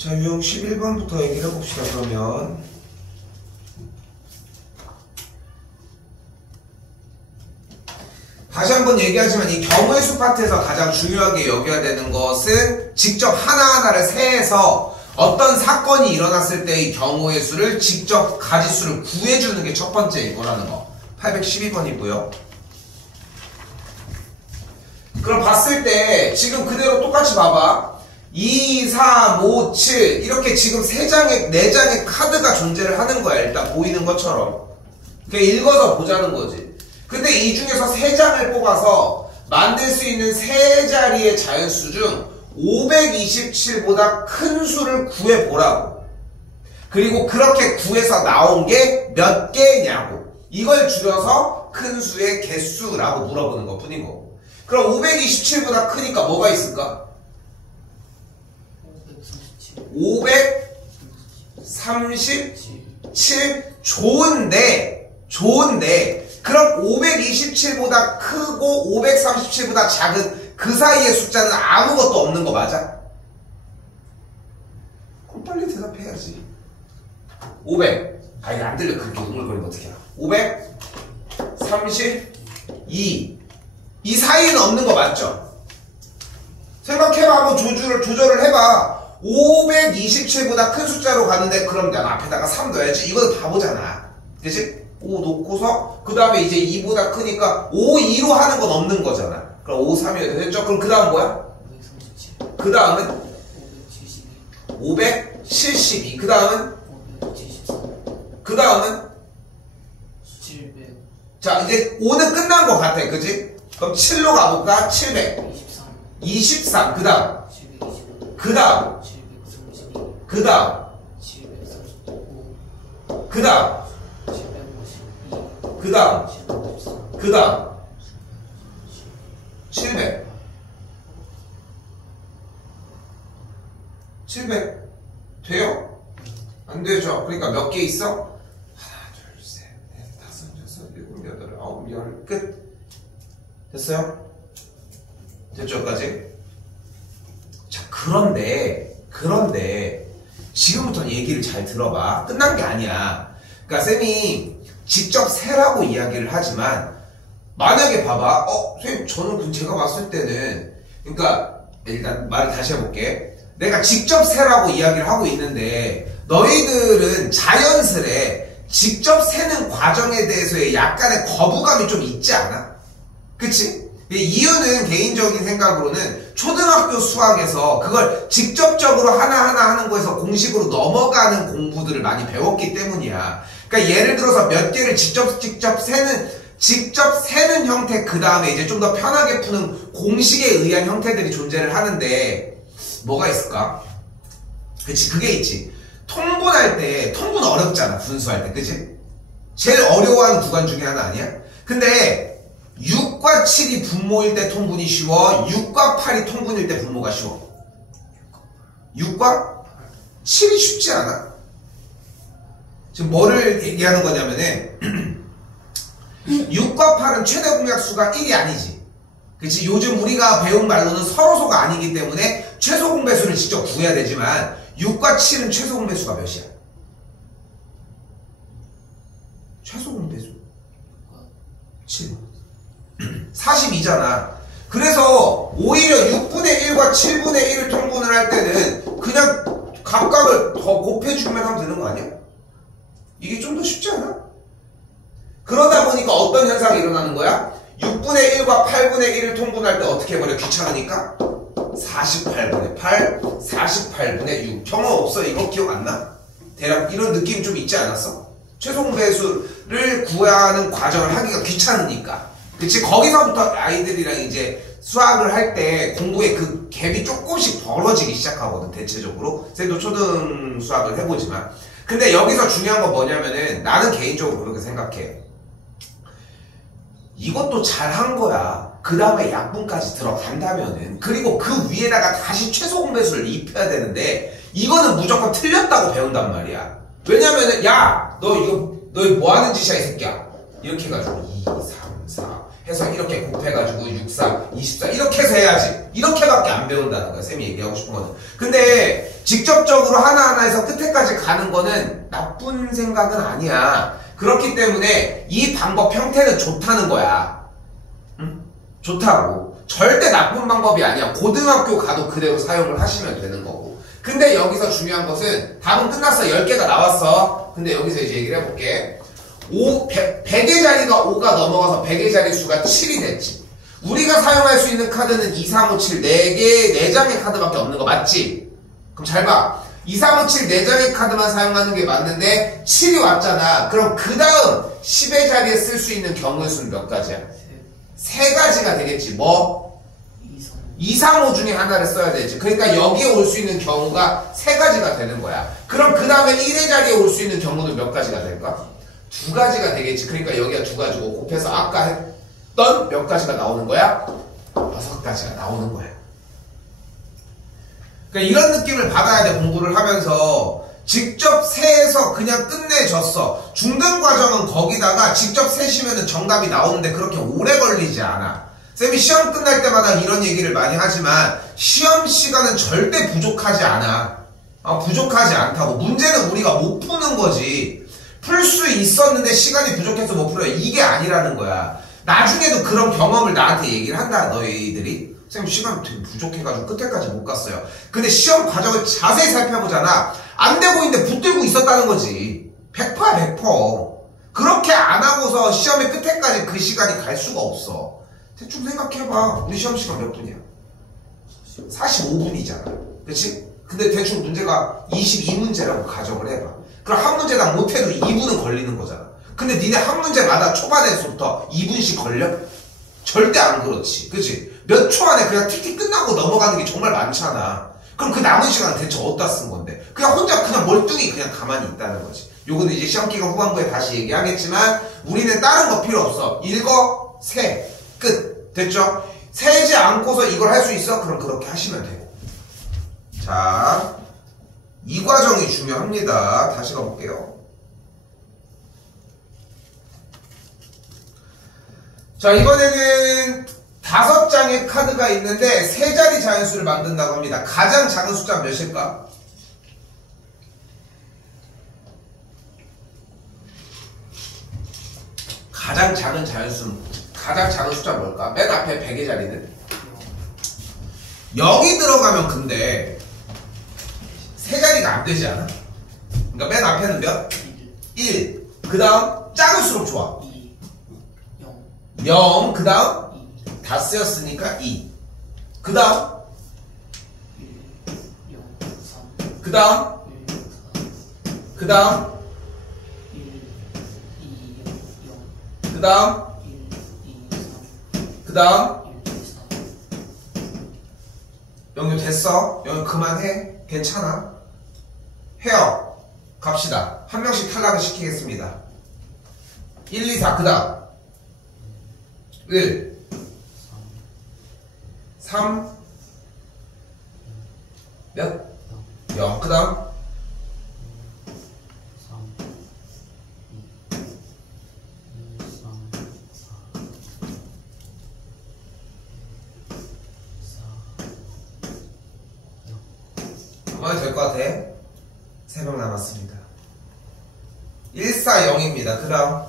자, 유형 11번부터 얘기를 해봅시다, 그러면. 다시 한번 얘기하지만 이 경우의 수 파트에서 가장 중요하게 여겨야 되는 것은 직접 하나하나를 세해서 어떤 사건이 일어났을 때의 경우의 수를 직접 가지수를 구해주는 게 첫 번째일 거라는 거. 812번이고요. 그럼 봤을 때 지금 그대로 똑같이 봐봐. 2, 3, 5, 7 이렇게 지금 4장의 카드가 존재를 하는 거야. 일단 보이는 것처럼. 그냥 읽어서 보자는 거지. 근데 이 중에서 3장을 뽑아서 만들 수 있는 3자리의 자연수 중 527보다 큰 수를 구해보라고. 그리고 그렇게 구해서 나온 게 몇 개냐고. 이걸 줄여서 큰 수의 개수라고 물어보는 것 뿐이고. 그럼 527보다 크니까 뭐가 있을까? 537. 좋은데 그럼 527보다 크고 537보다 작은 그 사이의 숫자는 아무것도 없는 거 맞아? 그럼 빨리 대답해야지. 500. 아니 안 들려. 그렇게 웅글거리면 어떻게 알아. 532. 이 사이에는 없는 거 맞죠? 생각해봐. 한번 조절을 해봐. 527보다 큰 숫자로 가는데 그럼 내가 앞에다가 3 넣어야지. 이거는 바보잖아. 그치? 5 놓고서 그 다음에 이제 2보다 크니까 5, 2로 하는 건 없는 거잖아. 그럼 5, 3이 됐죠? 그럼 그 다음 뭐야? 537. 그 다음은? 572. 572. 그 다음은? 573. 그 다음은? 700. 자 이제 5는 끝난 거 같아. 그치? 그럼 7로 가볼까? 700. 23. 그 다음. 725. 그 다음. 732. 그 다음. 735. 그 다음. 752. 그 다음. 753. 그 다음. 700. 700. 돼요? 안 되죠? 그러니까 몇 개 있어? 하나, 둘, 셋, 넷, 다섯, 여섯, 일곱, 여덟, 아홉, 열. 끝. 됐어요? 됐죠? 여기까지? 자, 그런데 지금부터 얘기를 잘 들어봐. 끝난 게 아니야. 그러니까 쌤이 직접 세라고 이야기를 하지만 만약에 봐봐. 선생님 저는 제가 봤을 때는 그러니까 일단 말을 다시 해볼게. 내가 직접 세라고 이야기를 하고 있는데 너희들은 자연스레 직접 세는 과정에 대해서의 약간의 거부감이 좀 있지 않아? 그치? 이유는 개인적인 생각으로는 초등학교 수학에서 그걸 직접적으로 하나하나 하는 거에서 공식으로 넘어가는 공부들을 많이 배웠기 때문이야. 그러니까 예를 들어서 몇 개를 직접 세는 형태, 그 다음에 이제 좀 더 편하게 푸는 공식에 의한 형태들이 존재를 하는데 뭐가 있을까? 그치, 그게 있지. 통분할 때, 통분 어렵잖아, 분수할 때, 그치? 제일 어려워하는 구간 중에 하나 아니야? 근데 6과 7이 분모일 때 통분이 쉬워? 6과 8이 통분일 때 분모가 쉬워? 6과 7이 쉽지 않아? 지금 뭐를 얘기하는 거냐면은 6과 8은 최대 공약수가 1이 아니지. 그치? 요즘 우리가 배운 말로는 서로소가 아니기 때문에 최소 공배수를 직접 구해야 되지만 6과 7은 최소 공배수가 몇이야? 최소 공배수 7 42잖아. 그래서 오히려 6분의 1과 7분의 1을 통분을 할 때는 그냥 각각을 더 곱해주기만 하면 되는 거 아니야? 이게 좀 더 쉽지 않아? 그러다 보니까 어떤 현상이 일어나는 거야? 6분의 1과 8분의 1을 통분할 때 어떻게 해버려? 귀찮으니까 48분의 8, 48분의 6. 경험 없어? 이거 기억 안 나? 대략 이런 느낌 좀 있지 않았어? 최소 공배수를 구하는 과정을 하기가 귀찮으니까. 그치? 거기서부터 아이들이랑 이제 수학을 할 때 공부의 그 갭이 조금씩 벌어지기 시작하거든, 대체적으로. 쌤도 초등 수학을 해보지만. 근데 여기서 중요한 건 뭐냐면은 나는 개인적으로 그렇게 생각해. 이것도 잘한 거야. 그 다음에 약분까지 들어간다면은. 그리고 그 위에다가 다시 최소 공배수를 입혀야 되는데 이거는 무조건 틀렸다고 배운단 말이야. 왜냐면은 야! 너 뭐 하는 짓이야 이 새끼야. 이렇게 해가지고 2, 3, 4 해서 이렇게 곱해가지고 6, 4, 24 이렇게 해서 해야지. 이렇게밖에 안 배운다는 거야. 쌤이 얘기하고 싶은 거는. 근데 직접적으로 하나하나에서 끝에까지 가는 거는 나쁜 생각은 아니야. 그렇기 때문에 이 방법 형태는 좋다는 거야. 응? 좋다고. 절대 나쁜 방법이 아니야. 고등학교 가도 그대로 사용을 하시면 되는 거고. 근데 여기서 중요한 것은 답은 끝났어. 10개가 나왔어. 근데 여기서 이제 얘기를 해볼게. 100의 자리가 5가 넘어가서 100의 자리 수가 7이 됐지. 우리가 사용할 수 있는 카드는 2, 3, 5, 7 4장의 카드밖에 없는 거 맞지? 그럼 잘 봐. 2, 3, 5, 7 4장의 카드만 사용하는 게 맞는데 7이 왔잖아. 그럼 그 다음 10의 자리에 쓸 수 있는 경우의 수는 몇 가지야? 세 가지가 되겠지. 뭐? 2, 3, 5 중에 하나를 써야 되지. 그러니까 여기에 올 수 있는 경우가 세 가지가 되는 거야. 그럼 그 다음에 1의 자리에 올 수 있는 경우는 몇 가지가 될까? 두 가지가 되겠지. 그러니까 여기가 두 가지고 곱해서 아까 했던 몇 가지가 나오는 거야? 6가지가 나오는 거야. 그러니까 이런 느낌을 받아야 돼. 공부를 하면서 직접 세해서 그냥 끝내줬어. 중등 과정은 거기다가 직접 세시면 정답이 나오는데 그렇게 오래 걸리지 않아. 쌤이 시험 끝날 때마다 이런 얘기를 많이 하지만 시험 시간은 절대 부족하지 않아. 부족하지 않다고. 문제는 우리가 못 푸는 거지. 풀 수 있었는데 시간이 부족해서 못 풀어요. 이게 아니라는 거야. 나중에도 그런 경험을 나한테 얘기를 한다. 너희들이. 쌤 시간 되게 부족해가지고 끝에까지 못 갔어요. 근데 시험 과정을 자세히 살펴보잖아. 안 되고 있는데 붙들고 있었다는 거지. 100%야 100%. 그렇게 안 하고서 시험의 끝에까지 그 시간이 갈 수가 없어. 대충 생각해봐. 우리 시험 시간 몇 분이야? 45분이잖아. 그치? 근데 대충 문제가 22문제라고 가정을 해봐. 그럼 한 문제당 못해도 2분은 걸리는 거잖아. 근데 니네 한 문제마다 초반에서부터 2분씩 걸려? 절대 안 그렇지. 그치? 몇 초 안에 그냥 틱틱 끝나고 넘어가는 게 정말 많잖아. 그럼 그 남은 시간은 대체 어디다 쓴 건데? 그냥 혼자 그냥 멀뚱히 그냥 가만히 있다는 거지. 요거는 이제 시험기간 후반부에 다시 얘기하겠지만 우리는 다른 거 필요 없어. 읽어, 세, 끝. 됐죠? 세지 않고서 이걸 할 수 있어? 그럼 그렇게 하시면 되고. 자, 이 과정이 중요합니다. 다시 가볼게요. 자, 이번에는 5장의 카드가 있는데 3자리 자연수를 만든다고 합니다. 가장 작은 숫자는 몇일까? 가장 작은 자연수는, 가장 작은 숫자는 뭘까? 맨 앞에 100의 자리는? 0이 들어가면 근데 3자리가 안 되지 않아? 그러니까 맨 앞에는 몇? 1. 그 다음 작을수록 좋아. 0. 그 다음 다 쓰였으니까 2. 그 다음 그 다음 그 다음 그 다음 그 다음 영유 됐어? 영유 그만해. 괜찮아. 해요. 갑시다. 한 명씩 탈락을 시키겠습니다. 1, 2, 4 그 다음 1 3 몇? 0 그 다음 아마 될 것 같아. 3명 남았습니다. 1, 4, 0입니다. 그 다음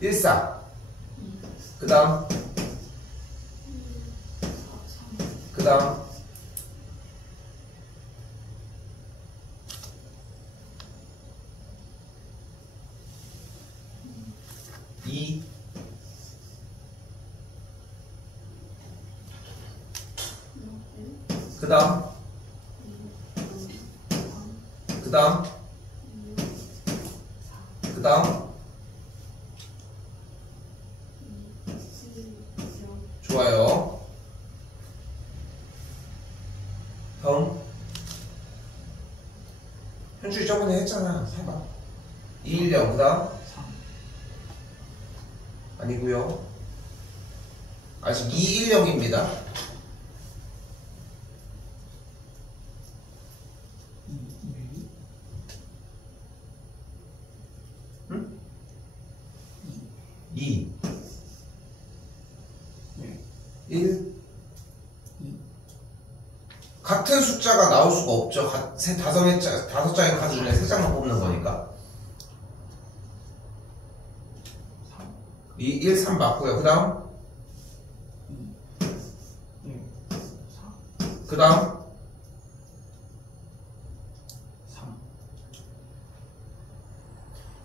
1, 4 그 다음 그 다음 2 그 다음 그 다음 그 다음 좋아요. 다음 현주이 저번에 했잖아. 해봐. 2, 1, 0 그 다음 아니구요. 아직 2, 1, 0입니다. 같은 숫자가 나올 수가 없죠. 다섯 장의 카드 중에 세 장만 뽑는 거니까. 2, 1, 3 맞고요. 그 다음? 1, 4, 그 다음? 3.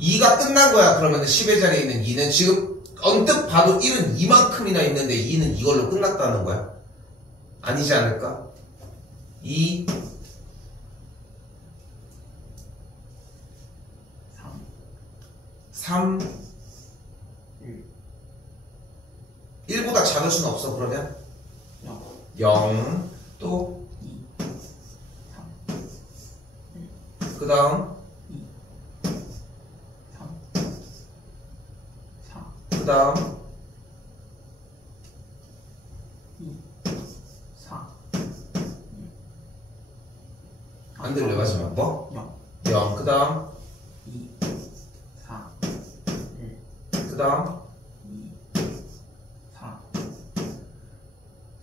2가 끝난 거야. 그러면 10의 자리에 있는 2는 지금 언뜻 봐도 1은 이만큼이나 있는데 2는 이걸로 끝났다는 거야. 아니지 않을까? 2, 3, 1, 1보다 작을 수는 없어. 그러면 0, 0, 또 2, 3, 그 다음 2, 3, 4, 그 다음 2, 4, 안 들려. 마지막 뭐? 0, 0, 그 다음 2, 4, 1, 그 다음 2, 4,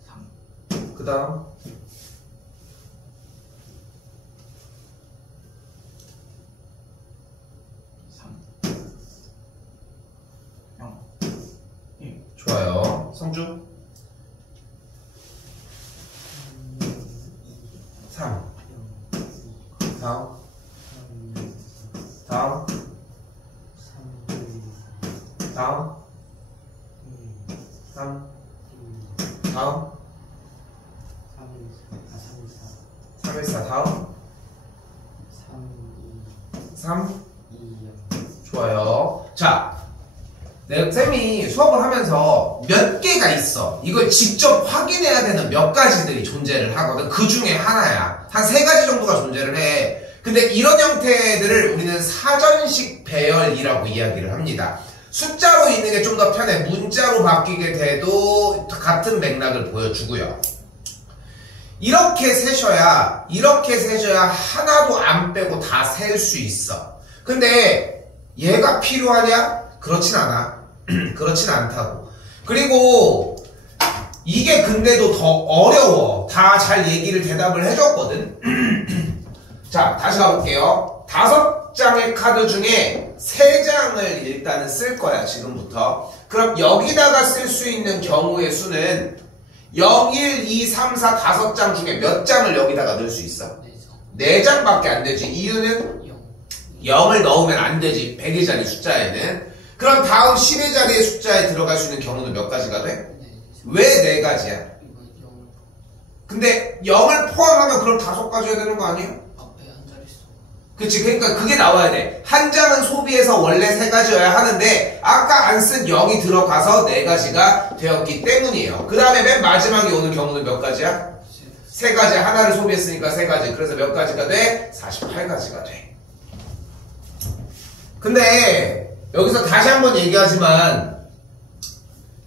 3, 그 다음 3, 0, 1. 좋아요. 성주 3, 다음 다음 다음 3, 다음 3, 1, 4 다음 3, 좋아요. 자, 쌤이 수업을 하면서 몇 개가 있어. 이걸 직접 확인해야 되는 몇 가지들이 존재를 하거든. 그 중에 하나야. 한 3가지 정도가 존재를 해. 근데 이런 형태들을 우리는 사전식 배열이라고 이야기를 합니다. 숫자로 있는 게 좀 더 편해. 문자로 바뀌게 돼도 같은 맥락을 보여주고요. 이렇게 세셔야 하나도 안 빼고 다 셀 수 있어. 근데 얘가 필요하냐? 그렇진 않아. 그렇진 않다고. 그리고 이게 근데도 더 어려워. 다 잘 얘기를 대답을 해줬거든. 자, 다시 가볼게요. 5장의 카드 중에 3장을 일단은 쓸 거야, 지금부터. 그럼 여기다가 쓸 수 있는 경우의 수는 0, 1, 2, 3, 4, 5장 중에 몇 장을 여기다가 넣을 수 있어? 4장밖에 안 되지. 이유는 0을 넣으면 안 되지. 100의 자리 숫자에는. 그럼 다음 10의 자리의 숫자에 들어갈 수 있는 경우는 몇 가지가 돼? 왜 4가지야? 근데 0을 포함하면 그럼 5가지여야 되는 거 아니야? 앞에 한 자리 수. 그치. 그러니까 그게 나와야 돼. 한 장은 소비해서 원래 3가지여야 하는데 아까 안 쓴 0이 들어가서 4가지가 되었기 때문이에요. 그 다음에 맨 마지막에 오는 경우는 몇 가지야? 3가지. 하나를 소비했으니까 3가지. 그래서 몇 가지가 돼? 48가지가 돼. 근데 여기서 다시 한번 얘기하지만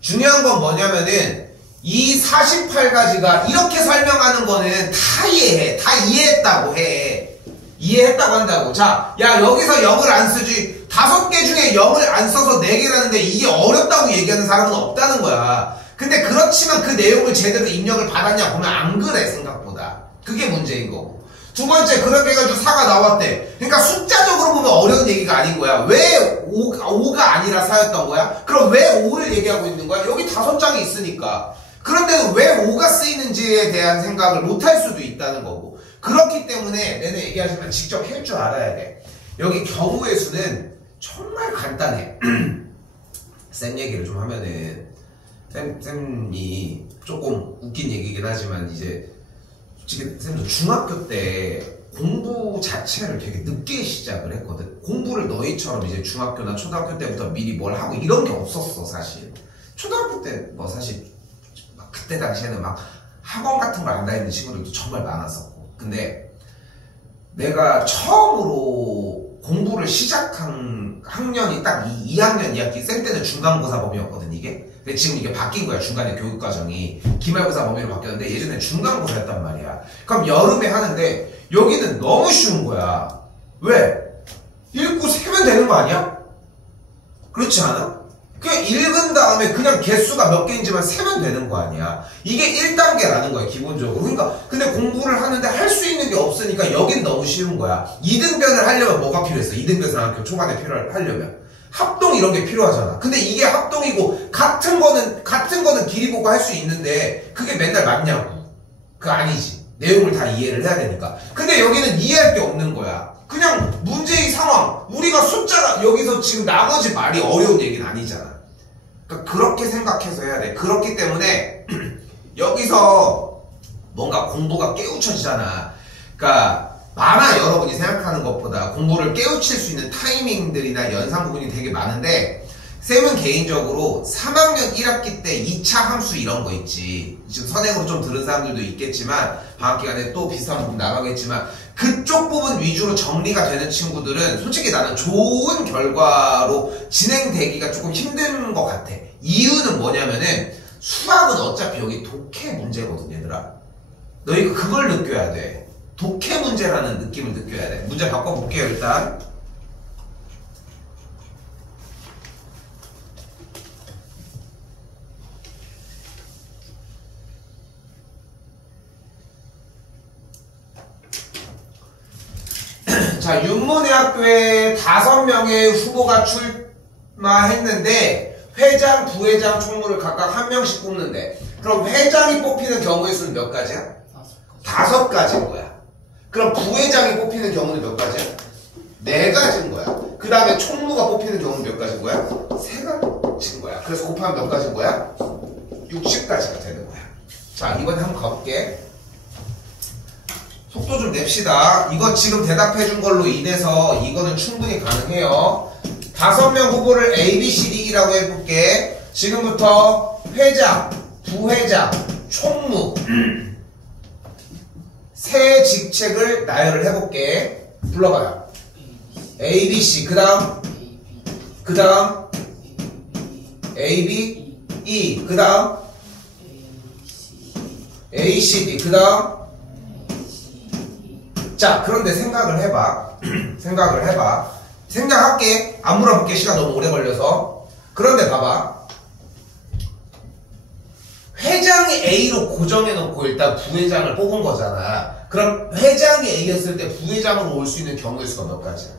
중요한 건 뭐냐면은 이 48가지가 이렇게 설명하는 거는 다 이해해. 다 이해했다고 해. 이해했다고 한다고. 자, 야, 여기서 0을 안 쓰지. 5개 중에 0을 안 써서 4개라는데 이게 어렵다고 얘기하는 사람은 없다는 거야. 근데 그렇지만 그 내용을 제대로 입력을 받았냐 보면 안 그래, 생각보다. 그게 문제인 거고. 두 번째, 그렇게 해가지고 4가 나왔대. 그러니까 숫자적으로 보면 어려운 얘기가 아닌 거야. 왜 5가 아니라 4였던 거야? 그럼 왜 5를 얘기하고 있는 거야? 여기 5장이 있으니까. 그런데 왜 5가 쓰이는지에 대한 생각을 못할 수도 있다는 거고. 그렇기 때문에 내가 얘기하지만 직접 할 줄 알아야 돼. 여기 경우의 수는 정말 간단해. 쌤 얘기를 좀 하면은 쌤이 조금 웃긴 얘기긴 하지만 이제 솔직히 쌤도 중학교 때 공부 자체를 되게 늦게 시작을 했거든. 공부를 너희처럼 이제 중학교나 초등학교 때부터 미리 뭘 하고 이런 게 없었어, 사실. 초등학교 때 뭐 사실 막 그때 당시에는 막 학원 같은 걸 안 다니는 친구들도 정말 많았었고. 근데 내가 처음으로 공부를 시작한 학년이 딱 2학년 2학기, 쌤 때는 중간고사 범위였거든, 이게. 근데 지금 이게 바뀐 거야, 중간에 교육과정이. 기말고사 범위로 바뀌었는데 예전에 중간고사였단 말이야. 그럼 여름에 하는데 여기는 너무 쉬운 거야. 왜? 읽고 세면 되는 거 아니야? 그렇지 않아? 그냥 읽은 다음에 그냥 개수가 몇 개인지만 세면 되는 거 아니야. 이게 1단계라는 거야 기본적으로. 그러니까 근데 공부를 하는데 할 수 있는 게 없으니까 여긴 너무 쉬운 거야. 이등변을 하려면 뭐가 필요했어? 이등변을 학교 초반에 하려면 합동 이런 게 필요하잖아. 근데 이게 합동이고 같은 거는 길이 보고 할 수 있는데 그게 맨날 맞냐고. 그거 아니지. 내용을 다 이해를 해야 되니까. 근데 여기는 이해할 게 없는 거야. 그냥 문제의 상황. 우리가 숫자가 여기서 지금 나머지 말이 어려운 얘기는 아니잖아. 그러니까 그렇게 생각해서 해야 돼. 그렇기 때문에 여기서 뭔가 공부가 깨우쳐지잖아. 그러니까 많아. 여러분이 생각하는 것보다 공부를 깨우칠 수 있는 타이밍들이나 연상 부분이 되게 많은데 쌤은 개인적으로 3학년 1학기 때 2차 함수 이런 거 있지. 지금 선행으로 좀 들은 사람들도 있겠지만 방학 기간에 또 비슷한 부분 나가겠지만 그쪽 부분 위주로 정리가 되는 친구들은 솔직히 나는 좋은 결과로 진행되기가 조금 힘든 것 같아. 이유는 뭐냐면은 수학은 어차피 여기 독해 문제거든 얘들아. 너희가 그걸 느껴야 돼. 독해 문제라는 느낌을 느껴야 돼. 문제 바꿔볼게요 일단. 자, 윤문외학교에 5명의 후보가 출마했는데 회장, 부회장, 총무를 각각 한 명씩 뽑는데 그럼 회장이 뽑히는 경우의 수는 몇 가지야? 5가지인 거야. 그럼 부회장이 뽑히는 경우는 몇 가지야? 4가지인 거야. 그 다음에 총무가 뽑히는 경우는 몇 가지인 거야? 3가지인 거야. 그래서 곱하면 몇 가지인 거야? 60가지가 되는 거야. 자, 이번에 한번 가볼게. 속도 좀 냅시다. 이거 지금 대답해준 걸로 인해서 이거는 충분히 가능해요. 5명 후보를 A, B, C, D라고 해볼게. 지금부터 회장, 부회장, 총무 세 직책을 나열을 해볼게. 불러봐요. A, B, C 그 다음 A, B, E 그 다음 A, C, D 그 다음 자, 그런데 생각을 해봐. 생각할게. 안 물어볼게. 시간 너무 오래 걸려서. 그런데 봐봐. 회장이 A로 고정해놓고 일단 부회장을 뽑은 거잖아. 그럼 회장이 A였을 때 부회장으로 올 수 있는 경우의 수가 몇 가지야?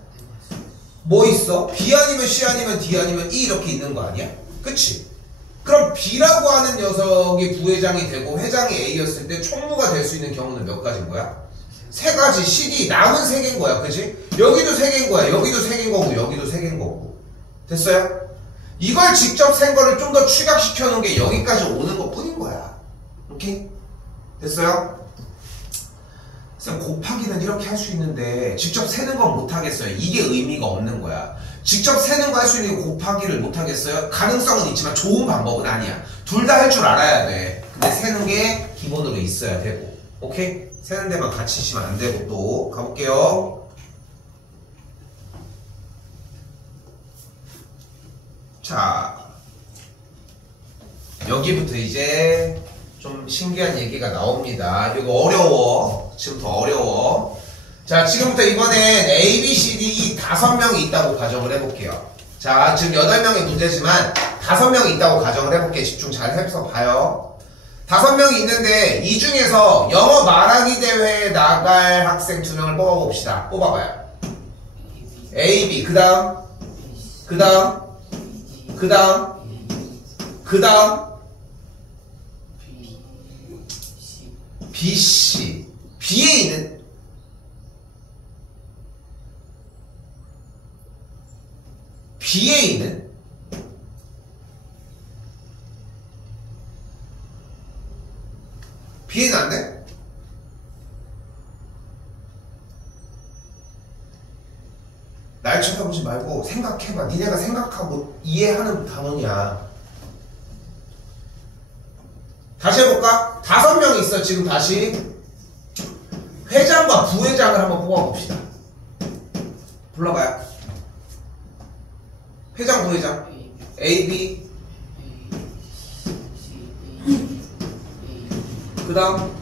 뭐 있어? B 아니면 C 아니면 D 아니면 E 이렇게 있는 거 아니야? 그치? 그럼 B라고 하는 녀석이 부회장이 되고 회장이 A였을 때 총무가 될 수 있는 경우는 몇 가지인 거야? 3가지 CD 남은 3개인 거야. 그치? 여기도 3개인 거야. 여기도 3개인 거고 여기도 3개인 거고. 됐어요? 이걸 직접 센 거를 좀 더 추격시켜 놓은 게 여기까지 오는 것 뿐인 거야. 오케이? 됐어요? 쌤 곱하기는 이렇게 할 수 있는데 직접 세는 건 못 하겠어요. 이게 의미가 없는 거야. 직접 세는 거 할 수 있는 곱하기를 못 하겠어요? 가능성은 있지만 좋은 방법은 아니야. 둘 다 할 줄 알아야 돼. 근데 세는 게 기본으로 있어야 되고. 오케이? 세는 데만 갇히시면 안 되고 또 가볼게요. 자, 여기부터 이제 좀 신기한 얘기가 나옵니다. 이거 어려워. 지금부터 어려워. 자, 지금부터 이번엔 A, B, C, D, E 5명이 있다고 가정을 해볼게요. 자, 지금 8명의 문제지만 5명이 있다고 가정을 해볼게요. 집중 잘 해서 봐요. 5명이 있는데 이 중에서 영어 말하기 대회에 나갈 학생 2명을 뽑아봅시다. 뽑아봐요. A, B 그 다음 B, C B에 있는 B에는 안 돼? 날 쳐다보지 말고 생각해봐. 니네가 생각하고 이해하는 단원이야. 다시 해볼까? 5명이 있어. 지금 다시 회장과 부회장을 한번 뽑아봅시다. 불러봐요. 회장, 부회장 A, B 그 다음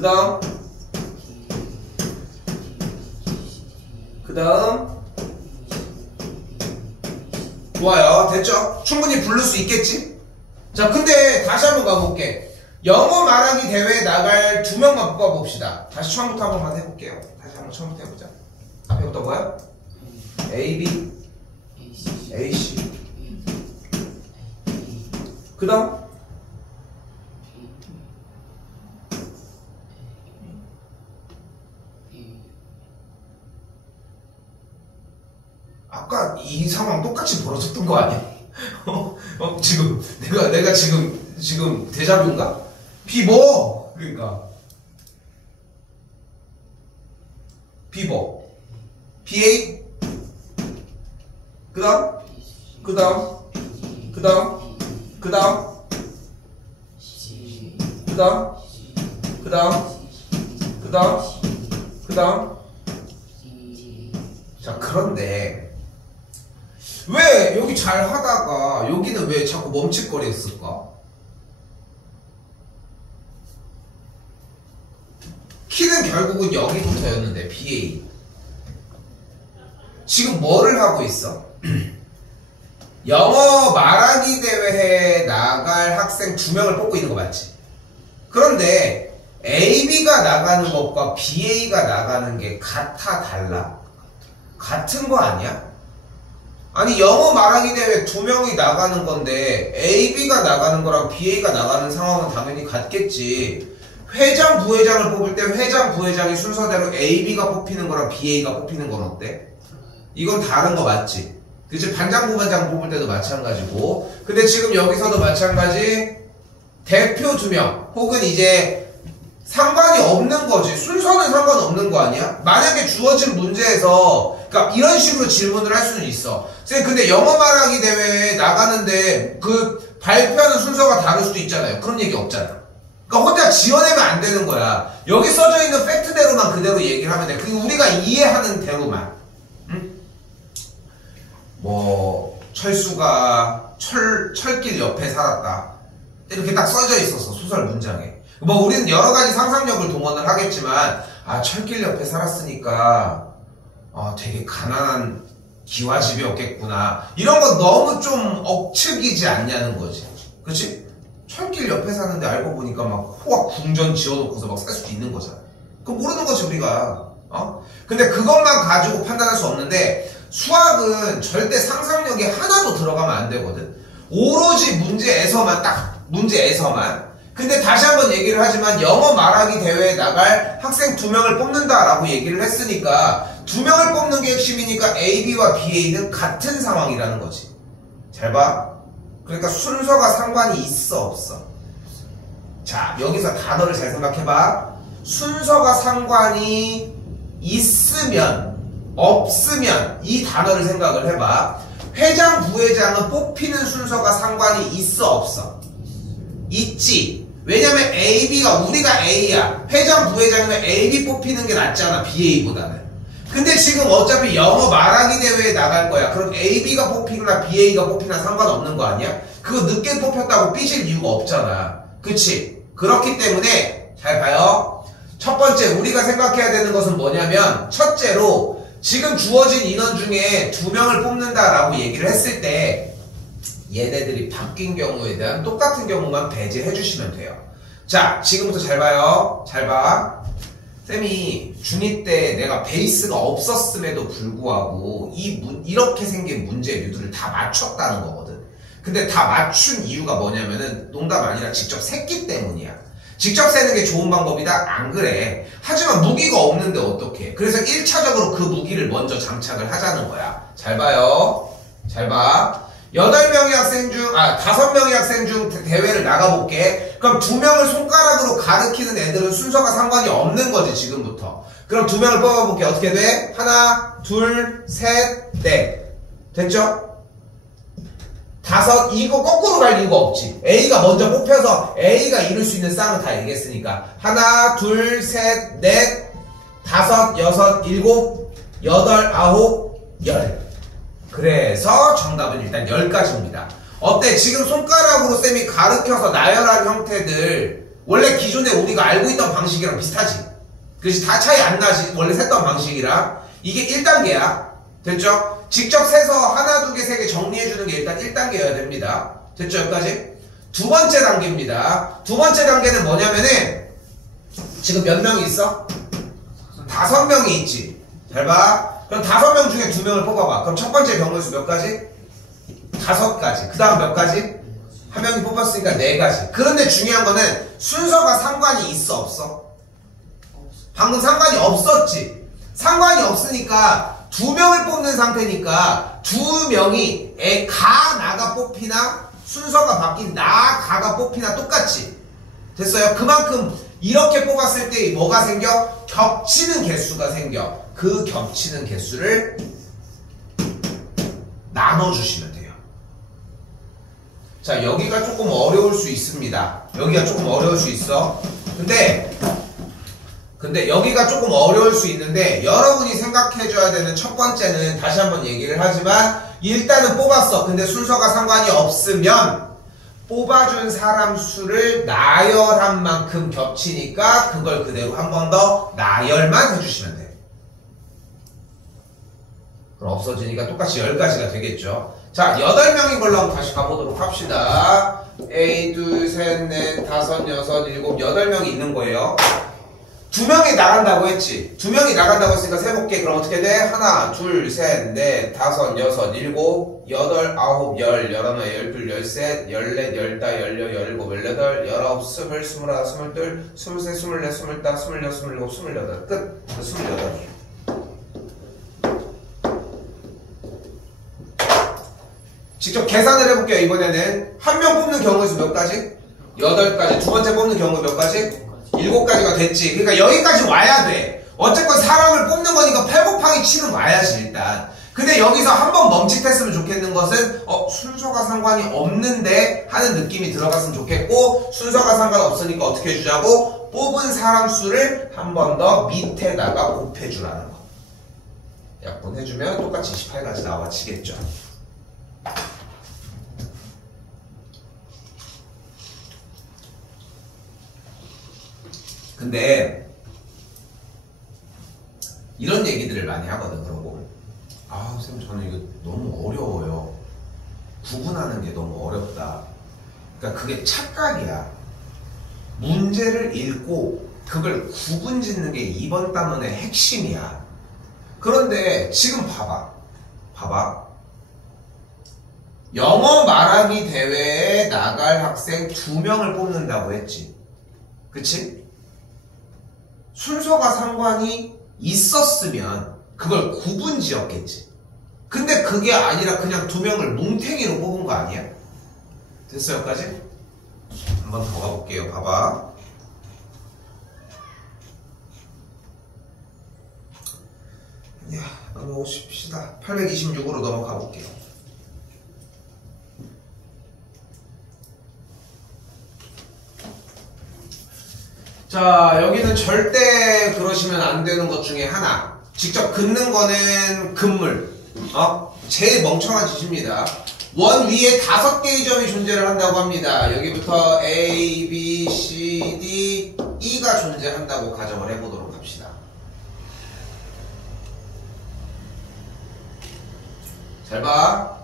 그 다음 좋아요. 됐죠? 충분히 부를 수 있겠지? 자, 근데 다시 한번 가볼게. 영어 말하기 대회에 나갈 2명만 뽑아봅시다. 다시 처음부터 한번 해볼게요. 다시 한번 처음부터 해보자. 앞에부터 뭐야? A, B, A, C. 그 다음? 아까 이 상황 똑같이 벌어졌던 거 아니야? 지금 내가 지금 데자뷰인가? B 뭐? 그러니까 B 뭐? BA? 그 다음? 그 다음? 그 다음? 그 다음? 그 다음? 그 다음? 그 다음? 그 다음? 자, 그런데 왜 여기 잘 하다가 여기는 왜 자꾸 멈칫거렸을까? 키는 결국은 여기부터였는데 BA 지금 뭐를 하고 있어? 영어 말하기 대회에 나갈 학생 2명을 뽑고 있는 거 맞지? 그런데 AB가 나가는 것과 BA가 나가는 게 같아 달라? 같은 거 아니야? 아니 영어 말하기 대회 2명이 나가는 건데 AB가 나가는 거랑 BA가 나가는 상황은 당연히 같겠지. 회장 부회장을 뽑을 때 회장 부회장이 순서대로 AB가 뽑히는 거랑 BA가 뽑히는 건 어때? 이건 다른 거 맞지? 그치? 반장 부반장 뽑을 때도 마찬가지고. 근데 지금 여기서도 마찬가지. 대표 2명 혹은 이제 상관이 없는 거지. 순서는 상관없는 거 아니야? 만약에 주어진 문제에서 그러니까 이런 식으로 질문을 할 수는 있어. 선생님 근데 영어 말하기 대회에 나가는데 그 발표하는 순서가 다를 수도 있잖아요. 그런 얘기 없잖아. 그러니까 혼자 지어내면 안 되는 거야. 여기 써져 있는 팩트대로만 그대로 얘기를 하면 돼. 그 우리가 이해하는 대로만. 응? 뭐 철수가 철길 옆에 살았다. 이렇게 딱 써져 있었어. 소설 문장에. 뭐 우리는 여러 가지 상상력을 동원을 하겠지만 아 철길 옆에 살았으니까 되게 가난한 기와집이었겠구나. 이런 거 너무 좀 억측이지 않냐는 거지. 그치? 철길 옆에 사는데 알고 보니까 막 호화 궁전 지어놓고서 막 살 수도 있는 거잖아. 그거 모르는 거지 우리가. 근데 그것만 가지고 판단할 수 없는데 수학은 절대 상상력이 하나도 들어가면 안 되거든. 오로지 문제에서만 딱 문제에서만. 근데 다시 한번 얘기를 하지만 영어 말하기 대회에 나갈 학생 2명을 뽑는다라고 얘기를 했으니까 2명을 뽑는 게 핵심이니까 AB와 BA는 같은 상황이라는 거지. 잘 봐. 그러니까 순서가 상관이 있어 없어? 자 여기서 단어를 잘 생각해봐. 순서가 상관이 있으면 없으면 이 단어를 생각을 해봐. 회장 부회장은 뽑히는 순서가 상관이 있어 없어? 있지. 왜냐면 AB가 우리가 A야. 회장 부회장이면 AB 뽑히는 게 낫잖아 BA보다는. 근데 지금 어차피 영어 말하기 대회에 나갈 거야. 그럼 AB가 뽑히거나 BA가 뽑히나 상관없는 거 아니야? 그거 늦게 뽑혔다고 삐질 이유가 없잖아. 그치? 그렇기 때문에 잘 봐요. 첫 번째 우리가 생각해야 되는 것은 뭐냐면 첫째로 지금 주어진 인원 중에 2명을 뽑는다라고 얘기를 했을 때 얘네들이 바뀐 경우에 대한 똑같은 경우만 배제해 주시면 돼요. 자 지금부터 잘 봐요. 잘 봐. 쌤이 중2 때 내가 베이스가 없었음에도 불구하고 이렇게 생긴 문제류들을 다 맞췄다는 거거든. 근데 다 맞춘 이유가 뭐냐면은 농담 아니라 직접 샜기 때문이야. 직접 세는 게 좋은 방법이다? 안 그래. 하지만 무기가 없는데 어떡해. 그래서 1차적으로 그 무기를 먼저 장착을 하자는 거야. 잘 봐요. 잘 봐. 8명의 학생 중, 5명의 학생 중 대회를 나가볼게. 그럼 2명을 손가락으로 가리키는 애들은 순서가 상관이 없는 거지, 지금부터. 그럼 2명을 뽑아볼게. 어떻게 돼? 하나, 둘, 셋, 넷. 됐죠? 5, 이거 거꾸로 갈 이유가 없지. A가 먼저 뽑혀서 A가 이룰 수 있는 쌍은 다 얘기했으니까. 하나, 둘, 셋, 넷, 5, 6, 7, 8, 9, 10. 그래서 정답은 일단 10가지입니다. 어때? 지금 손가락으로 쌤이 가르쳐서 나열한 형태들 원래 기존에 우리가 알고 있던 방식이랑 비슷하지. 그렇지? 다 차이 안 나지. 원래 셌던 방식이랑. 이게 1단계야. 됐죠? 직접 세서 하나, 두 개, 세 개 정리해주는 게 일단 1단계여야 됩니다. 됐죠? 여기까지? 두 번째 단계입니다. 두 번째 단계는 뭐냐면은 지금 몇 명이 있어? 5명이 있지. 잘 봐. 그럼 5명 중에 2명을 뽑아봐. 그럼 첫 번째 경우의 수 몇 가지? 5가지. 그 다음 몇 가지? 한 명이 뽑았으니까 4가지. 그런데 중요한 거는 순서가 상관이 있어 없어? 방금 상관이 없었지. 상관이 없으니까 2명을 뽑는 상태니까 2명이 가, 나가 뽑히나 순서가 바뀐 나, 가가 뽑히나 똑같지. 됐어요? 그만큼 이렇게 뽑았을 때 뭐가 생겨? 겹치는 개수가 생겨. 그 겹치는 개수를 나눠주시면 돼요. 자, 여기가 조금 어려울 수 있습니다. 여기가 조금 어려울 수 있어. 근데 여기가 조금 어려울 수 있는데 여러분이 생각해줘야 되는 첫 번째는 다시 한번 얘기를 하지만 일단은 뽑았어. 근데 순서가 상관이 없으면 뽑아준 사람 수를 나열한 만큼 겹치니까 그걸 그대로 한 번 더 나열만 해주시면 돼. 그럼 없어지니까 똑같이 10가지가 되겠죠. 자, 8명인 걸로 한번 다시 가보도록 합시다. A, 둘, 셋, 넷, 다섯, 여섯, 일곱, 8명이 있는 거예요. 2명이 나간다고 했지. 2명이 나간다고 했으니까 세볼게. 그럼 어떻게 돼? 하나, 둘, 셋, 넷, 다섯, 여섯, 일곱, 여덟, 아홉, 열, 열하나, 열둘, 열셋, 열넷, 열다, 열여, 열일곱, 열여덟, 열아홉, 스물, 스물하나, 스물둘, 스물셋, 스물넷, 스물다, 스물여섯, 스물일곱, 스물여덟. 끝. 28. 직접 계산을 해볼게요. 이번에는 한 명 뽑는 경우의 수 몇 가지? 8가지. 두 번째 뽑는 경우 몇 가지? 7가지가 됐지. 그러니까 여기까지 와야 돼. 어쨌건 사람을 뽑는 거니까 8 곱하기 7은 와야지 일단. 근데 여기서 한번 멈칫했으면 좋겠는 것은 순서가 상관이 없는데 하는 느낌이 들어갔으면 좋겠고, 순서가 상관없으니까 어떻게 해주자고? 뽑은 사람 수를 한 번 더 밑에다가 곱해주라는 거. 약분해주면 똑같이 28가지 나와지겠죠. 근데 이런 얘기들을 많이 하거든. 그러고 선생님 저는 이거 너무 어려워요. 구분하는 게 너무 어렵다. 그러니까 그게 착각이야. 문제를 읽고 그걸 구분 짓는 게 이번 단원의 핵심이야. 그런데 지금 봐봐. 영어 말하기 대회에 나갈 학생 2명을 뽑는다고 했지. 그치? 순서가 상관이 있었으면 그걸 구분지었겠지. 근데 그게 아니라 그냥 2명을 뭉탱이로 뽑은 거 아니야? 됐어요? 여기까지? 한번 더 가볼게요. 봐봐. 넘어오십시다. 826으로 넘어가 볼게요. 자, 여기는 절대 그러시면 안 되는 것 중에 하나. 직접 긋는 거는 금물. 제일 멍청한 짓입니다. 원 위에 5개의 점이 존재를 한다고 합니다. 여기부터 A, B, C, D, E가 존재한다고 가정을 해보도록 합시다. 잘 봐.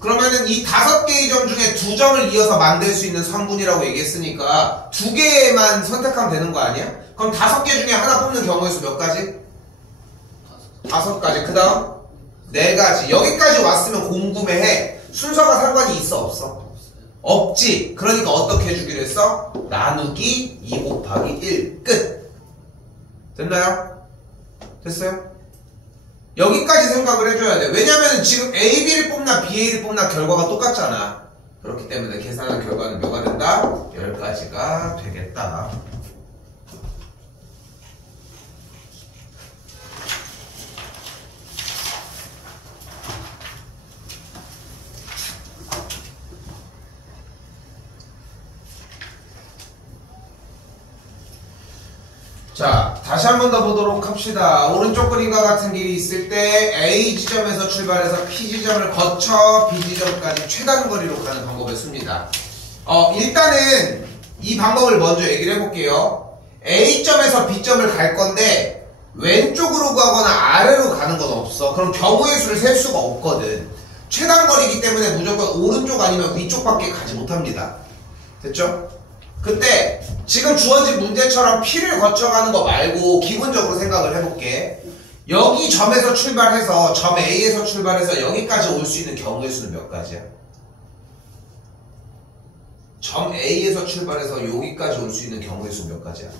그러면은 이 5개의 점 중에 2점을 이어서 만들 수 있는 성분이라고 얘기했으니까 2개만 선택하면 되는 거 아니야? 그럼 5개 중에 하나 뽑는 경우의 수 몇 가지? 5가지. 그 다음 4가지. 여기까지 왔으면 궁금해해. 순서가 상관이 있어 없어? 없지. 그러니까 어떻게 해주기로 했어? 나누기 2 곱하기 1 끝. 됐나요? 됐어요? 여기까지 생각을 해줘야 돼. 왜냐면 지금 A, B를 뽑나 B, A를 뽑나 결과가 똑같잖아. 그렇기 때문에 계산한 결과는 뭐가 된다? 10가지가 되겠다. 자, 다시 한 번 더 보도록 합시다. 오른쪽 그림과 같은 길이 있을 때 A 지점에서 출발해서 P 지점을 거쳐 B 지점까지 최단 거리로 가는 방법을 씁니다. 일단은 이 방법을 먼저 얘기를 해볼게요. A점에서 B점을 갈 건데 왼쪽으로 가거나 아래로 가는 건 없어. 그럼 경우의 수를 셀 수가 없거든. 최단거리이기 때문에 무조건 오른쪽 아니면 위쪽밖에 가지 못합니다. 됐죠? 그때 지금 주어진 문제처럼 P를 거쳐가는 거 말고 기본적으로 생각을 해볼게. 여기 점에서 출발해서 점 A에서 출발해서 여기까지 올 수 있는 경우의 수는 몇 가지야? 점 A에서 출발해서 여기까지 올 수 있는 경우의 수는 몇 가지야?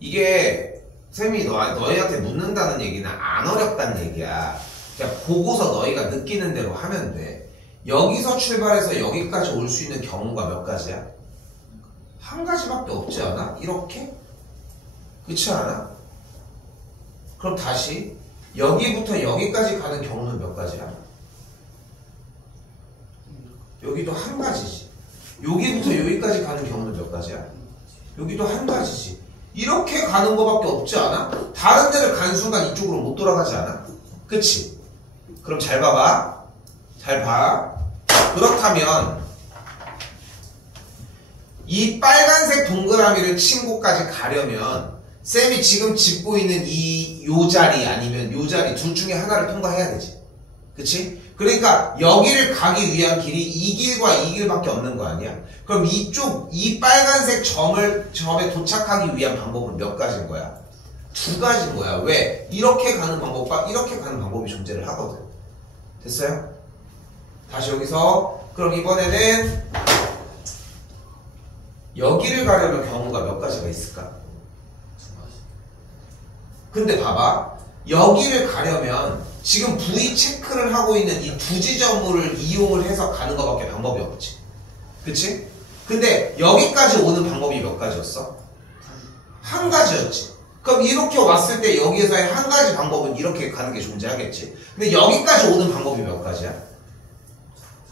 이게 쌤이 너희한테 묻는다는 얘기는 안 어렵다는 얘기야. 그냥 보고서 너희가 느끼는 대로 하면 돼. 여기서 출발해서 여기까지 올 수 있는 경우가 몇 가지야? 한 가지밖에 없지 않아? 이렇게? 그렇지 않아? 그럼 다시 여기부터 여기까지 가는 경우는 몇 가지야? 여기도 한 가지지. 여기부터 여기까지 가는 경우는 몇 가지야? 여기도 한 가지지. 이렇게 가는 거밖에 없지 않아? 다른 데를 간 순간 이쪽으로 못 돌아가지 않아? 그치? 그럼 잘 봐봐. 잘 봐. 그렇다면 이 빨간색 동그라미를 친 곳까지 가려면 쌤이 지금 짚고 있는 요 자리 아니면 요 자리 둘 중에 하나를 통과해야 되지. 그치? 그러니까 여기를 가기 위한 길이 이 길과 이 길밖에 없는 거 아니야? 그럼 이 빨간색 점에 도착하기 위한 방법은 몇 가지인 거야? 두 가지인 거야. 왜? 이렇게 가는 방법과 이렇게 가는 방법이 존재를 하거든. 됐어요? 다시 여기서 그럼 이번에는 여기를 가려면 경우가 몇 가지가 있을까? 근데 봐봐. 여기를 가려면 지금 V 체크를 하고 있는 이 두 지점을 이용을 해서 가는 것밖에 방법이 없지. 그치? 근데 여기까지 오는 방법이 몇 가지였어? 한 가지였지. 그럼 이렇게 왔을 때 여기에서의 한 가지 방법은 이렇게 가는 게 존재하겠지. 근데 여기까지 오는 방법이 몇 가지야?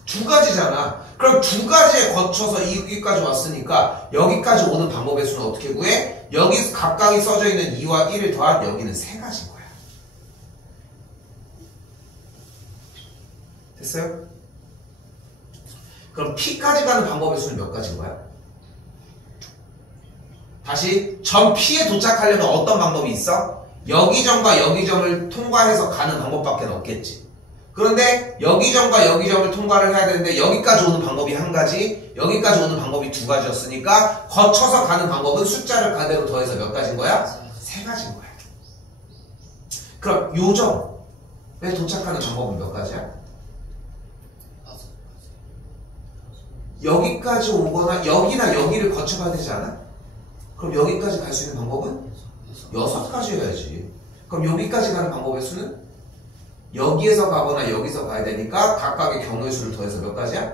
두 가지잖아. 그럼 두 가지에 거쳐서 여기까지 왔으니까 여기까지 오는 방법의 수는 어떻게 구해? 여기 각각이 써져 있는 2와 1을 더한 여기는 세 가지인 거야. 됐어요? 그럼 P까지 가는 방법의 수는 몇 가지인 거야? 다시 점 P에 도착하려면 어떤 방법이 있어? 여기 점과 여기 점을 통과해서 가는 방법밖에 없겠지. 그런데 여기 점과 여기 점을 통과를 해야 되는데 여기까지 오는 방법이 한 가지, 여기까지 오는 방법이 두 가지였으니까 거쳐서 가는 방법은 숫자를 그대로 더해서 몇 가지인 거야? 세 가지인 거야. 그럼 요 점에 도착하는 방법은 몇 가지야? 여기까지 오거나 여기나 여기를 거쳐가야 되지 않아? 그럼 여기까지 갈 수 있는 방법은 6가지여야지. 그럼 여기까지 가는 방법의 수는? 여기에서 가거나 여기서 가야 되니까 각각의 경우의 수를 더해서 몇 가지야?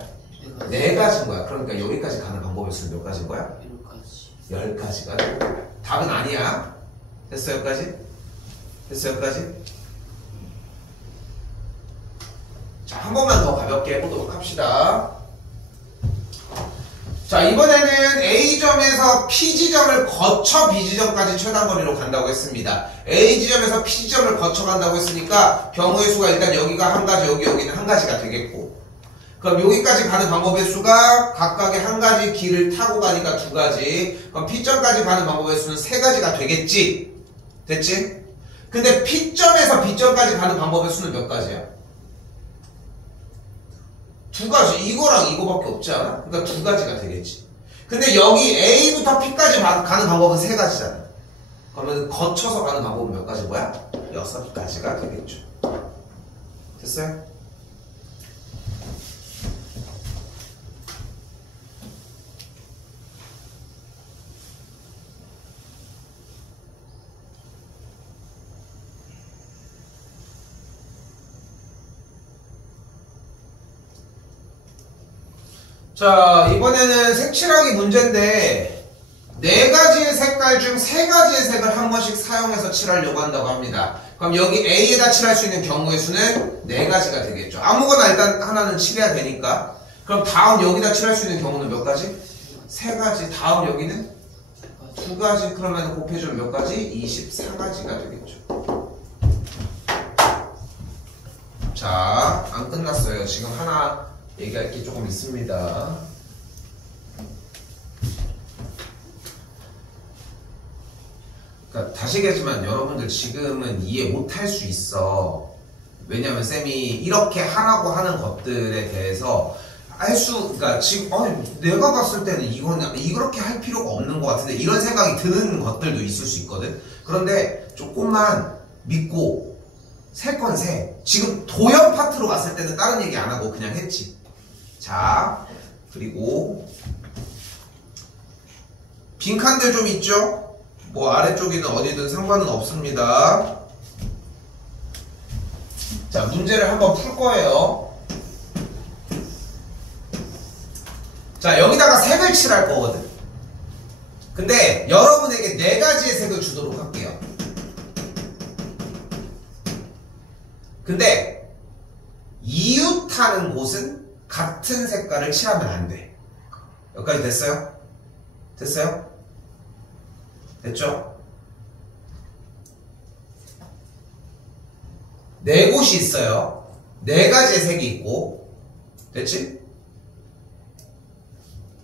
4가지인 거야. 그러니까 여기까지 가는 방법의 수는 몇 가지인 거야? 10가지가 돼. 답은 아니야. 됐어 여기까지? 됐어 여기까지? 자, 한 번만 더 가볍게 해보도록 합시다. 자, 이번에는 A점에서 P지점을 거쳐 B지점까지 최단거리로 간다고 했습니다. A지점에서 P지점을 거쳐 간다고 했으니까 경우의 수가 일단 여기가 한 가지, 여기는 한 가지가 되겠고, 그럼 여기까지 가는 방법의 수가 각각의 한 가지 길을 타고 가니까 두 가지, 그럼 P점까지 가는 방법의 수는 세 가지가 되겠지? 됐지? 근데 P점에서 B점까지 가는 방법의 수는 몇 가지야? 두 가지. 이거랑 이거밖에 없지 않아? 그러니까 두 가지가 되겠지. 근데 여기 A부터 P까지 가는 방법은 세 가지잖아. 그러면 거쳐서 가는 방법은 몇 가지인 거야? 6가지가 되겠죠. 됐어요? 자, 이번에는 색칠하기 문제인데 4가지의 색깔 중 3가지의 색을 한 번씩 사용해서 칠하려고 한다고 합니다. 그럼 여기 A에다 칠할 수 있는 경우의 수는 4가지가 되겠죠. 아무거나 일단 하나는 칠해야 되니까. 그럼 다음 여기다 칠할 수 있는 경우는 몇 가지? 3가지. 다음 여기는 2가지. 그러면 곱해주면 몇 가지? 24가지가 되겠죠. 자, 안 끝났어요. 지금 하나 얘기할 게 조금 있습니다. 그러니까 다시 얘기하지만 여러분들 지금은 이해 못할 수 있어. 왜냐면 쌤이 이렇게 하라고 하는 것들에 대해서 그러니까 지금 내가 봤을 때는 이건 이렇게 할 필요가 없는 것 같은데 이런 생각이 드는 것들도 있을 수 있거든. 그런데 조금만 믿고 셀 건 세. 지금 도형 파트로 갔을 때는 다른 얘기 안 하고 그냥 했지. 자, 그리고 빈칸들 좀 있죠? 뭐 아래쪽이든 어디든 상관은 없습니다. 자, 문제를 한번 풀 거예요. 자, 여기다가 색을 칠할 거거든. 근데 여러분에게 4가지의 색을 주도록 할게요. 근데 이웃하는 곳은 같은 색깔을 칠하면 안 돼. 여기까지 됐어요? 됐어요? 됐죠? 4곳이 있어요. 4가지의 색이 있고. 됐지?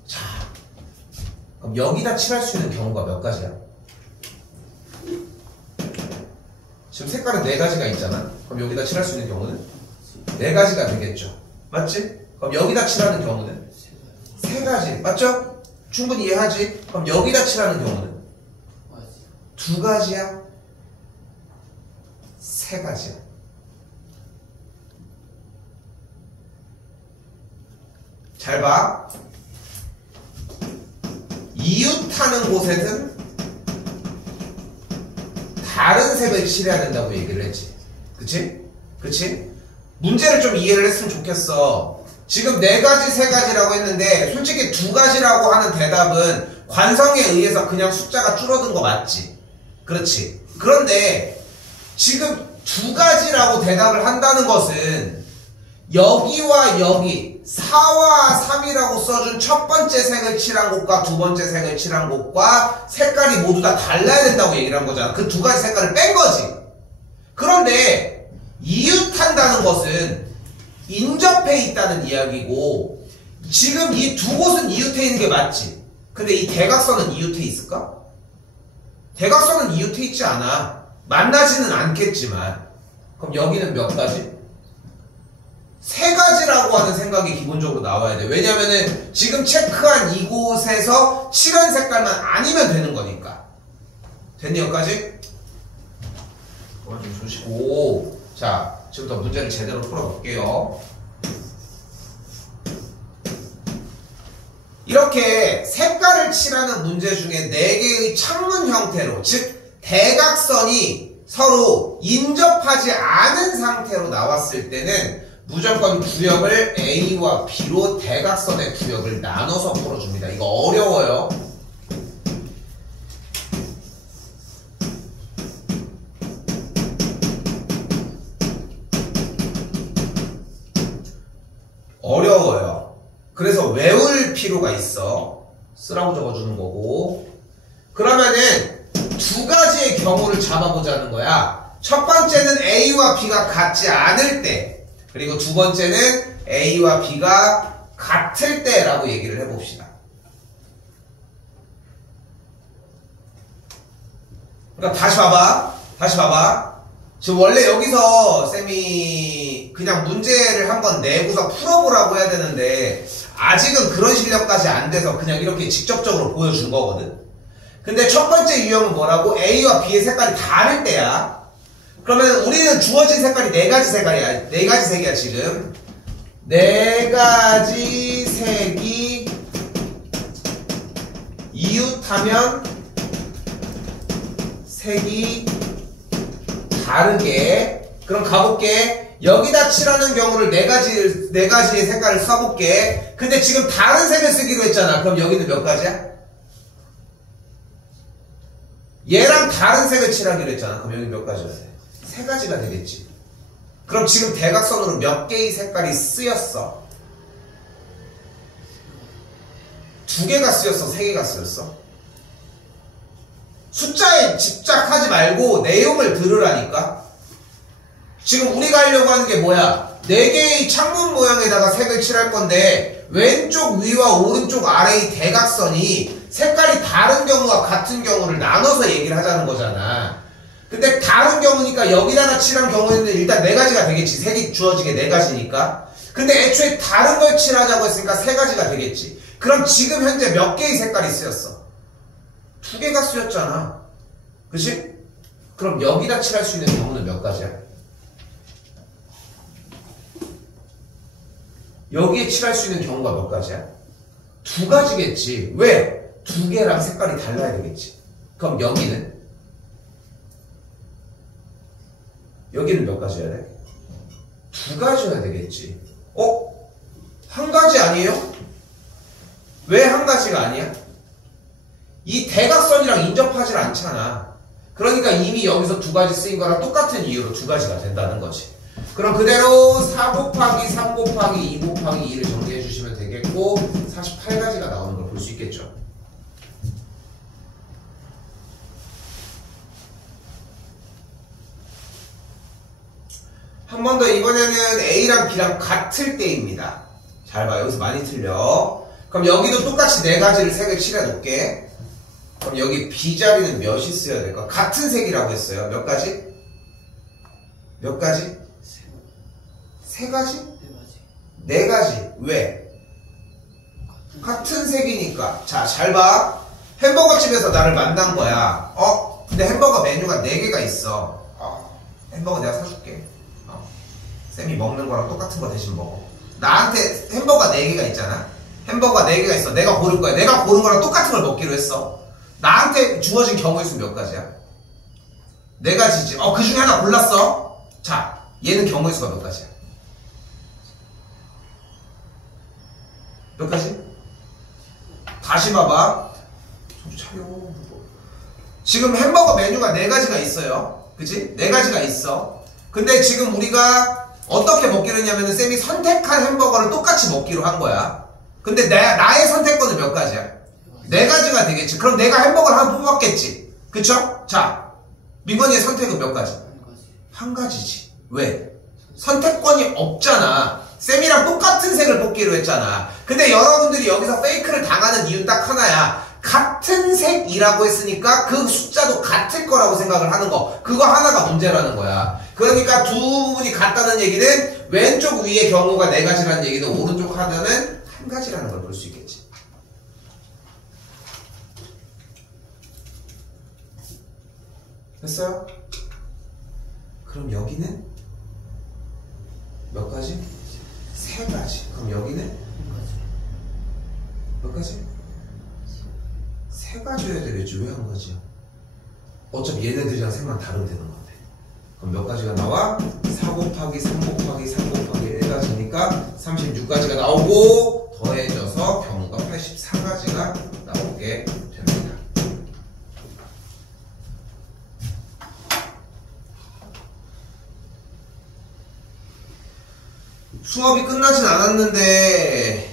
자, 그럼 여기다 칠할 수 있는 경우가 몇 가지야? 지금 색깔은 4가지가 있잖아. 그럼 여기다 칠할 수 있는 경우는 4가지가 되겠죠. 맞지? 그럼 여기다 칠하는 경우는 3가지. 맞죠? 충분히 이해하지? 그럼 여기다 칠하는 경우는 2가지야? 3가지야? 잘 봐. 이웃하는 곳에는 다른 색을 칠해야 된다고 얘기를 했지. 그치? 그치? 문제를 좀 이해를 했으면 좋겠어. 지금 4가지, 3가지라고 했는데 솔직히 2가지라고 하는 대답은 관성에 의해서 그냥 숫자가 줄어든 거 맞지? 그렇지? 그런데 지금 2가지라고 대답을 한다는 것은 여기와 여기 4와 3이라고 써준 첫 번째 색을 칠한 곳과 두 번째 색을 칠한 곳과 색깔이 모두 다 달라야 된다고 얘기를 한 거잖아. 그 2가지 색깔을 뺀 거지. 그런데 이웃한다는 것은 인접해 있다는 이야기고 지금 이 2곳은 이웃해 있는 게 맞지. 근데 이 대각선은 이웃해 있을까? 대각선은 이웃해 있지 않아. 만나지는 않겠지만. 그럼 여기는 몇 가지? 3가지라고 하는 생각이 기본적으로 나와야 돼. 왜냐면은 지금 체크한 이곳에서 칠한 색깔만 아니면 되는 거니까. 됐니 여기까지? 그만 좀 주시고. 자, 지금부터 문제를 제대로 풀어볼게요. 이렇게 색깔을 칠하는 문제 중에 4개의 창문 형태로, 즉 대각선이 서로 인접하지 않은 상태로 나왔을 때는 무조건 구역을 A와 B로 대각선의 구역을 나눠서 풀어줍니다. 이거 어려워요. 어려워요. 그래서 외울 필요가 있어. 쓰라고 적어주는 거고. 그러면은 2가지의 경우를 잡아보자는 거야. 첫 번째는 A와 B가 같지 않을 때, 그리고 두 번째는 A와 B가 같을 때라고 얘기를 해봅시다. 그러니까 다시 봐봐. 지금 원래 여기서 쌤이 그냥 문제를 한번 내고서 풀어보라고 해야 되는데 아직은 그런 실력까지 안 돼서 그냥 이렇게 직접적으로 보여준 거거든. 근데 첫 번째 유형은 뭐라고? A와 B의 색깔이 다를 때야. 그러면 우리는 주어진 색깔이 4가지 색깔이야. 4가지 색이야 지금. 4가지 색이 이웃하면 색이 다르게. 그럼 가볼게. 여기다 칠하는 경우를 4가지의 색깔을 써볼게. 근데 지금 다른 색을 쓰기로 했잖아. 그럼 여기는 몇 가지야? 얘랑 다른 색을 칠하기로 했잖아. 그럼 여기 몇 가지야? 3가지가 되겠지. 그럼 지금 대각선으로 몇 개의 색깔이 쓰였어? 2개가 쓰였어? 3개가 쓰였어? 숫자에 집착하지 말고 내용을 들으라니까. 지금 우리가 하려고 하는 게 뭐야? 4개의 창문 모양에다가 색을 칠할 건데 왼쪽 위와 오른쪽 아래의 대각선이 색깔이 다른 경우와 같은 경우를 나눠서 얘기를 하자는 거잖아. 근데 다른 경우니까 여기다가 칠한 경우에는 일단 4가지가 되겠지. 색이 주어지게 4가지니까. 근데 애초에 다른 걸 칠하자고 했으니까 3가지가 되겠지. 그럼 지금 현재 몇 개의 색깔이 쓰였어? 2개가 쓰였잖아. 그치? 그럼 여기다 칠할 수 있는 경우는 몇 가지야? 여기에 칠할 수 있는 경우가 몇 가지야? 2가지겠지. 왜? 2개랑 색깔이 달라야 되겠지. 그럼 여기는? 여기는 몇 가지여야 돼? 2가지여야 되겠지. 어? 1가지 아니에요? 왜 1가지가 아니야? 이 대각선이랑 인접하질 않잖아. 그러니까 이미 여기서 2가지 쓰인 거랑 똑같은 이유로 2가지가 된다는 거지. 그럼 그대로 4 곱하기 3 곱하기 2 곱하기 2를 정리해 주시면 되겠고 48가지가 나오는 걸 볼 수 있겠죠. 한 번 더 이번에는 A랑 B랑 같을 때입니다. 잘 봐. 여기서 많이 틀려. 그럼 여기도 똑같이 4가지를 색을 칠해 놓을게. 그럼 여기 B 자리는 몇이 쓰여야 될까? 같은 색이라고 했어요. 몇 가지? 몇 가지? 3가지? 4가지. 왜? 같은 색이니까. 자, 잘 봐. 햄버거 집에서 나를 만난 거야. 근데 햄버거 메뉴가 4개가 있어. 햄버거 내가 사줄게. 쌤이 먹는 거랑 똑같은 거 대신 먹어. 나한테 햄버거 4개가 있잖아. 햄버거 4개가 있어. 내가 고를 거야. 내가 고른 거랑 똑같은 걸 먹기로 했어. 나한테 주어진 경우의 수 몇 가지야? 4가지지. 그 중에 하나 골랐어. 자, 얘는 경우의 수가 몇 가지야? 몇 가지? 다시 봐봐. 좀 차려. 지금 햄버거 메뉴가 4가지가 있어요. 그치? 4가지가 있어. 근데 지금 우리가 어떻게 먹기로 했냐면 쌤이 선택한 햄버거를 똑같이 먹기로 한 거야. 근데 나의 선택권은 몇 가지야? 4가지가 되겠지. 그럼 내가 햄버거를 하나 뽑았겠지. 그쵸? 자, 민건이의 선택은 몇 가지? 1가지지. 왜? 선택권이 없잖아. 쌤이랑 똑같은 색을 뽑기로 했잖아. 근데 여러분들이 여기서 페이크를 당하는 이유는 딱 하나야. 같은 색이라고 했으니까 그 숫자도 같을 거라고 생각을 하는 거. 그거 하나가 문제라는 거야. 그러니까 두 부분이 같다는 얘기는 왼쪽 위의 경우가 4가지라는 얘기는 오른쪽 하면은 1가지라는 걸 볼 수 있겠지. 됐어요? 그럼 여기는 몇 가지? 3가지. 그럼 여기는 몇 가지? 3가지여야 되겠지. 왜 1가지야? 어차피 얘네들이랑 색만 다르면 되는 건데. 그럼 몇 가지가 나와? 4 곱하기 3 곱하기 3 곱하기 1가지니까 36가지가 나오고 더해져서 경우가 84가지가 나오게 됩니다. 수업이 끝나진 않았는데